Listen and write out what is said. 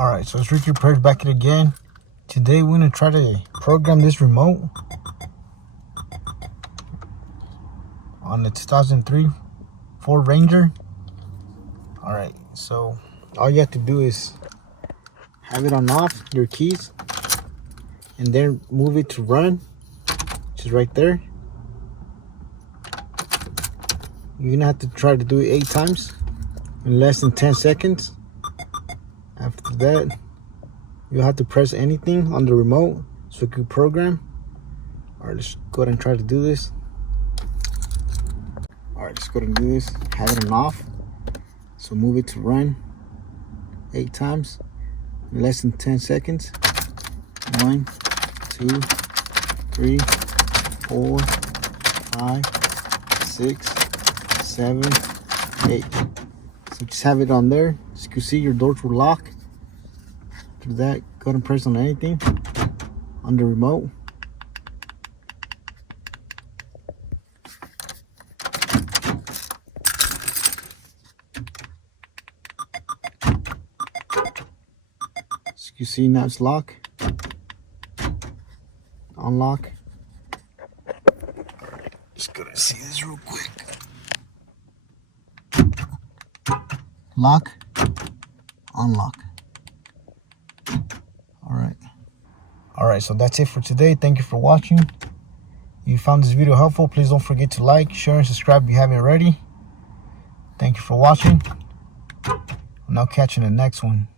Alright, so it's Ricky Repairs back at again. Today we're going to try to program this remote on the 2003 Ford Ranger. Alright, so all you have to do is have it on off, your keys, and then move it to run, which is right there. You're going to have to try to do it 8 times in less than 10 seconds. After that, you'll have to press anything on the remote so it can program. Alright, let's go ahead and try to do this. Alright, let's go ahead and do this. Have it on off. So move it to run 8 times in less than 10 seconds. 1, 2, 3, 4, 5, 6, 7, 8. So just have it on there. As you can see, your doors will lock. After that, go ahead and press on anything on the remote. As you can see, now it's lock. Unlock. Just gonna see this real quick. Lock, unlock. Alright, so that's it for today. Thank you for watching. If you found this video helpful, please don't forget to like, share, and subscribe if you haven't already. Thank you for watching, and I'll catch you in the next one.